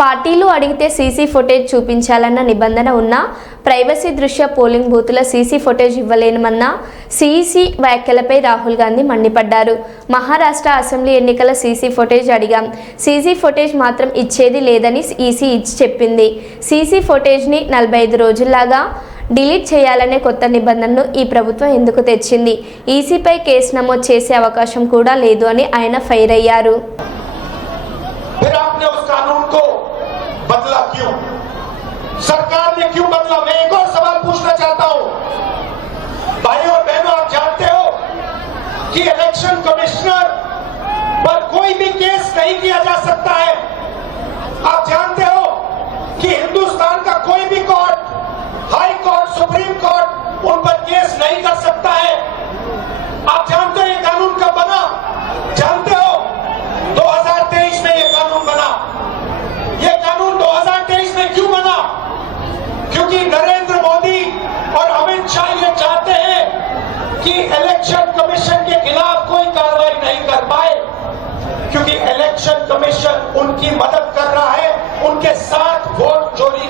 పార్టీలు అడిగితే CC footage చూపించాలన్న నిబంధన ఉన్నా ప్రైవసీ దృశ్య పోలింగ్ బూతుల సీసీ ఫుటేజ్ ఇవ్వలేనమన్న సీసీ వ్యాఖ్యలపై రాహుల్ గాంధీ మండిపడ్డారు మహారాష్ట్ర అసెంబ్లీ ఎన్నికల సీసీ ఫుటేజ్ అడిగాం సీసీ ఫుటేజ్ మాత్రం ఇచ్చేది లేదని ఈసీ ఇచ్చి చెప్పింది సీసీ ఫుటేజ్ని నలభై ఐదు రోజుల్లాగా డిలీట్ చేయాలనే కొత్త నిబంధనను ఈ ప్రభుత్వం ఎందుకు తెచ్చింది ఈసీపై కేసు నమోదు చేసే అవకాశం కూడా లేదు అని ఆయన ఫైర్ అయ్యారు बदला क्यों सरकार ने क्यों बदला मैं एक और सवाल पूछना चाहता हूं भाई और बहनों आप जानते हो कि इलेक्शन कमिश्नर पर कोई भी केस नहीं किया जा सकता है आप जानते हो कि हिंदुस्तान का कोई भी court high court supreme court उन पर केस नहीं कर सकता क्योंकि इलेक्शन कमीशन उनकी मदद कर रहा है उनके साथ वोट चोरी